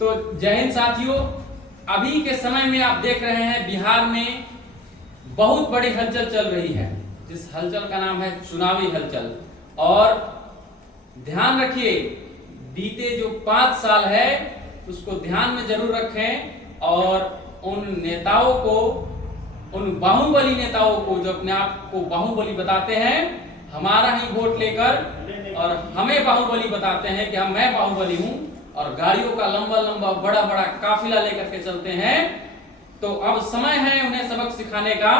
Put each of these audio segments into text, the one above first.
तो जय हिंद साथियों, अभी के समय में आप देख रहे हैं बिहार में बहुत बड़ी हलचल चल रही है, जिस हलचल का नाम है चुनावी हलचल। और ध्यान रखिए, बीते जो 5 साल है उसको ध्यान में जरूर रखें और उन नेताओं को, उन बाहुबली नेताओं को जो अपने आप को बाहुबली बताते हैं, हमारा ही वोट लेकर और हमें बाहुबली बताते हैं कि मैं बाहुबली हूं और गाड़ियों का लंबा लंबा बड़ा बड़ा काफिला लेकर के चलते हैं, तो अब समय है उन्हें सबक सिखाने का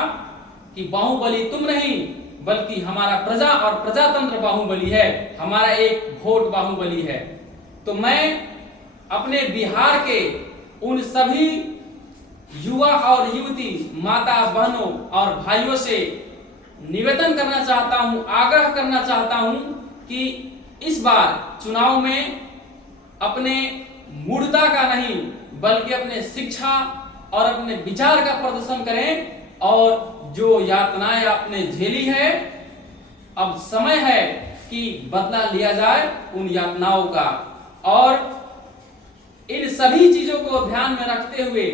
कि बाहुबली तुम नहीं बल्कि हमारा प्रजा और प्रजातंत्र बाहुबली है, हमारा एक वोट बाहुबली है। तो मैं अपने बिहार के उन सभी युवा और युवती माता बहनों और भाइयों से निवेदन करना चाहता हूं, आग्रह करना चाहता हूं कि इस बार चुनाव में अपने मूर्खता का नहीं बल्कि अपने शिक्षा और अपने विचार का प्रदर्शन करें। और जो यातनाएं आपने झेली है, अब समय है कि बदला लिया जाए उन यातनाओं का। और इन सभी चीजों को ध्यान में रखते हुए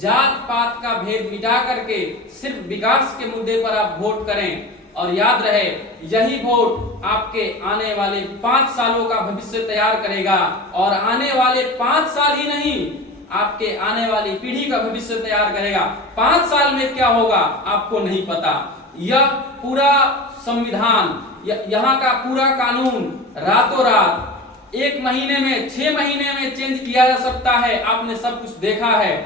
जात पात का भेद मिटा करके सिर्फ विकास के मुद्दे पर आप वोट करें। और याद रहे, यही वोट आपके आने वाले 5 सालों का भविष्य तैयार करेगा। और आने वाले 5 साल ही नहीं, आपके आने वाली पीढ़ी का भविष्य तैयार करेगा। 5 साल में क्या होगा आपको नहीं पता। यह पूरा संविधान, यहाँ का पूरा कानून रातों रात 1 महीने में, 6 महीने में चेंज किया जा सकता है। आपने सब कुछ देखा है,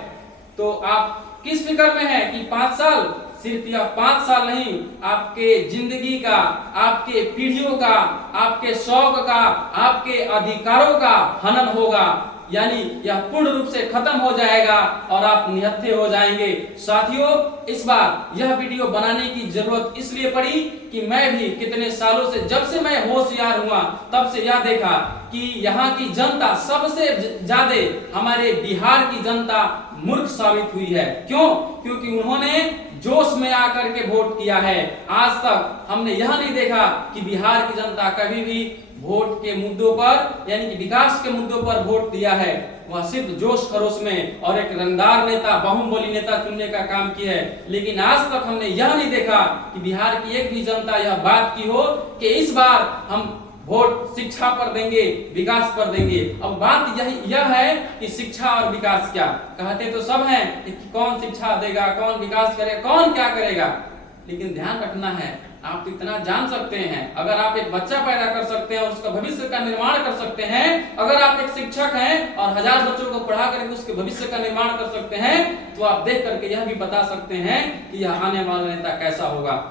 तो आप किस फिक्र में हैं कि 5 साल, सिर्फ यह 5 साल नहीं, आपके जिंदगी का, आपके पीढ़ियों का, आपके शौक का, आपके अधिकारों का हनन होगा, यानी यह पूर्ण रूप से खत्म हो जाएगा और आप निहत्थे हो जाएंगे। साथियों, इस बार यह वीडियो बनाने की जरूरत इसलिए पड़ी कि मैं भी कितने सालों से, जब से मैं होशियार हुआ तब से यह देखा कि यहाँ की जनता सबसे ज्यादा हमारे बिहार की जनता मूर्ख साबित हुई है। क्यों? क्योंकि उन्होंने जोश में आकर के वोट किया है। आज तक हमने यह नहीं देखा कि बिहार की जनता कभी भी वोट के मुद्दों पर, यानी कि विकास के मुद्दों पर वोट दिया है। वह सिर्फ जोश खरोश में और एक रंगदार नेता, बाहुबली नेता चुनने का काम किया है। लेकिन आज तक हमने यह नहीं देखा कि बिहार की एक भी जनता यह बात की हो कि इस बार हम वोट शिक्षा पर देंगे, विकास पर देंगे। अब बात यह है कि शिक्षा और विकास क्या, कहते तो सब हैं कि कौन शिक्षा देगा, कौन विकास करेगा, कौन क्या करेगा। लेकिन ध्यान रखना है, आप तो इतना जान सकते हैं, अगर आप एक बच्चा पैदा कर सकते हैं और उसका भविष्य का निर्माण कर सकते हैं, अगर आप एक शिक्षक हैं और 1000 बच्चों को पढ़ा करके उसके भविष्य का निर्माण कर सकते हैं, तो आप देख करके यह भी बता सकते हैं कि यह आने वाला नेता कैसा होगा।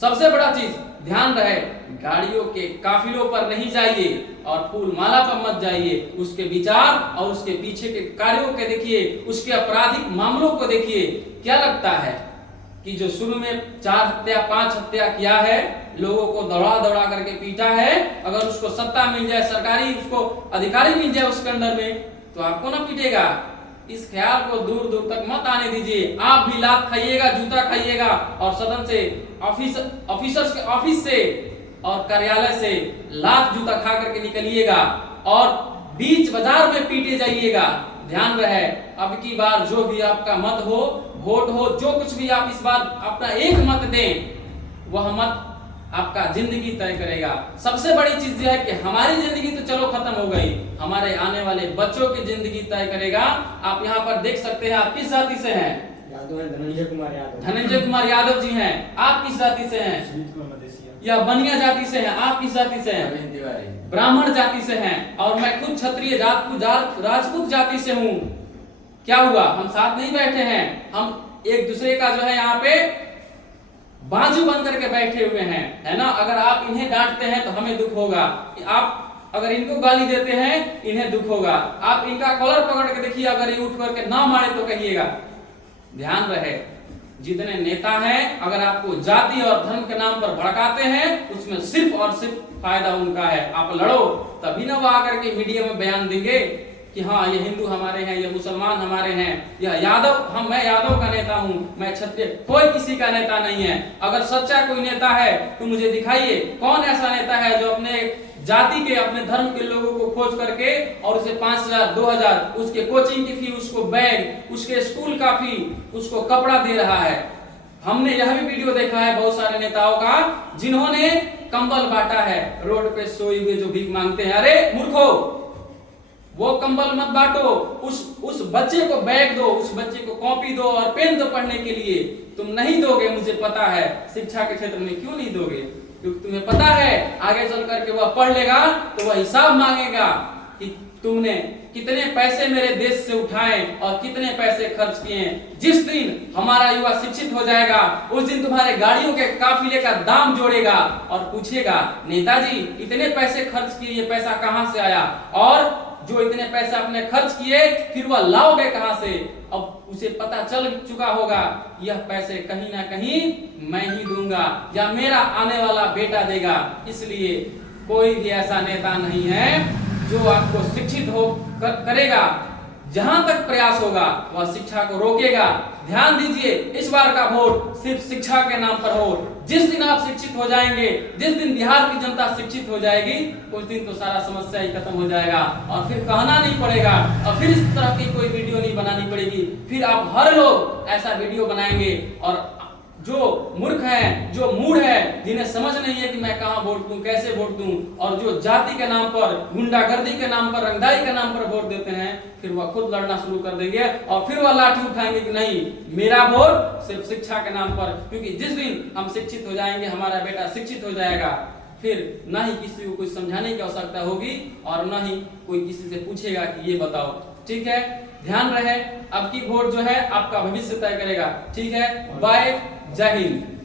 सबसे बड़ा चीज ध्यान रहे, गाड़ियों के काफिलों पर नहीं जाइए और फूल माला पर मत जाइए। उसके विचार और उसके पीछे के कार्यों को देखिए, उसके आपराधिक मामलों को देखिए। क्या लगता है कि जो शुरू में 4 हत्या 5 हत्या किया है, लोगों को दौड़ा दौड़ा करके पीटा है, अगर उसको सत्ता मिल जाए, सरकारी उसको अधिकारी मिल जाए उसके अंदर में, तो आपको ना पीटेगा। इस ख्याल को दूर दूर तक मत आने दीजिए। आप भी लात खाइएगा, जूता खाइएगा और सदन से, ऑफिसर्स के ऑफिस से और कार्यालय से लात जूता खा करके निकलिएगा और बीच बाजार में पीटे जाइएगा। ध्यान रहे, अब की बार जो भी आपका मत हो, वोट हो, जो कुछ भी आप इस बार अपना एक मत दें, वह मत आपका जिंदगी तय करेगा। सबसे बड़ी चीज यह है कि हमारी जिंदगी तो चलो खत्म हो गई, हमारे आने वाले बच्चों की जिंदगी तय करेगा। आप यहाँ पर देख सकते हैं, आप किस जाति से हैं? धनंजय कुमार यादव। धनंजय कुमार यादव जी हैं। आप किस जाति से हैं? या बनिया जाति से हैं। आप किस जाति से हैं? ब्राह्मण जाति से हैं। और मैं खुद क्षत्रिय राजपूत जाति से हूँ। क्या हुआ? हम साथ नहीं बैठे हैं, हम एक दूसरे का जो है यहाँ पे बाजू बन करके बैठे हुए हैं, है ना। अगर आप इन्हें डांटते हैं तो हमें दुख होगा, आप अगर इनको गाली देते हैं इन्हें दुख होगा। आप इनका कॉलर पकड़ के देखिए, अगर ये उठ करके ना मारे तो कहिएगा। ध्यान रहे, जितने नेता हैं, अगर आपको जाति और धर्म के नाम पर भड़काते हैं, उसमें सिर्फ और सिर्फ फायदा उनका है। आप लड़ो तभी ना वो आकर के मीडिया में बयान देंगे कि हाँ ये हिंदू हमारे हैं, ये मुसलमान हमारे हैं, यह यादव, मैं यादव का नेता हूं, मैं क्षत्रिय। कोई किसी का नेता नहीं है। अगर सच्चा कोई नेता है तो मुझे दिखाइए, कौन ऐसा नेता है जो अपने जाति के, अपने धर्म के लोगों को खोज करके और उसे 5,000 2,000 उसके कोचिंग की फी, उसको बैग, उसके स्कूल का फी, उसको कपड़ा दे रहा है। हमने यह भी वीडियो देखा है बहुत सारे नेताओं का जिन्होंने कंबल बांटा है रोड पे सोए हुए जो भीख मांगते हैं। अरे मूर्खो, वो कंबल मत बांटो, उस बच्चे को बैग दो, उस बच्चे को कॉपी दो और पेन दो पढ़ने के लिए। तुम नहीं दोगे, मुझे पता है, शिक्षा के क्षेत्र में क्यों नहीं दोगे, क्योंकि तुम्हें पता है आगे चल करके वह पढ़ लेगा तो वह हिसाब मांगेगा कि तुमने कितने पैसे मेरे देश से उठाए और कितने पैसे खर्च किए। जिस दिन हमारा युवा शिक्षित हो जाएगा उस दिन तुम्हारे गाड़ियों के काफिले का दाम जोड़ेगा और पूछेगा, नेताजी इतने पैसे खर्च किए, ये पैसा कहां से आया? और जो इतने पैसे आपने खर्च किए फिर वह लाओगे कहां से? अब उसे पता चल चुका होगा यह पैसे कहीं ना कहीं मैं ही दूंगा या मेरा आने वाला बेटा देगा। इसलिए कोई भी ऐसा नेता नहीं है जो आपको शिक्षित हो करेगा। जहां तक प्रयास होगा वह शिक्षा को रोकेगा। ध्यान दीजिए, इस बार का वोट सिर्फ शिक्षा के नाम पर हो। जिस दिन आप शिक्षित हो जाएंगे, जिस दिन बिहार की जनता शिक्षित हो जाएगी, उस दिन तो सारा समस्या ही खत्म हो जाएगा और फिर कहना नहीं पड़ेगा और फिर इस तरह की कोई वीडियो नहीं बनानी पड़ेगी। फिर आप हर लोग ऐसा वीडियो बनाएंगे और जो मूर्ख हैं, जो मूढ़ है, जिन्हें समझ नहीं है कि मैं कहां वोट दूं, कैसे वोट दूं, और जो जाति के नाम पर, गुंडागर्दी के नाम पर, रंगदारी के नाम पर वोट देते हैं, फिर वह खुद लड़ना शुरू कर देंगे और फिर वह लाठी उठाएंगे कि नहीं, मेरा वोट सिर्फ शिक्षा के नाम पर। क्योंकि जिस दिन हम शिक्षित हो जाएंगे, हमारा बेटा शिक्षित हो जाएगा, फिर ना ही किसी को कुछ समझाने की आवश्यकता होगी और ना ही कोई किसी से पूछेगा कि ये बताओ। ठीक है, ध्यान रहे, अब की वोट जो है आपका भविष्य तय करेगा। ठीक है, बाय, जय हिंद।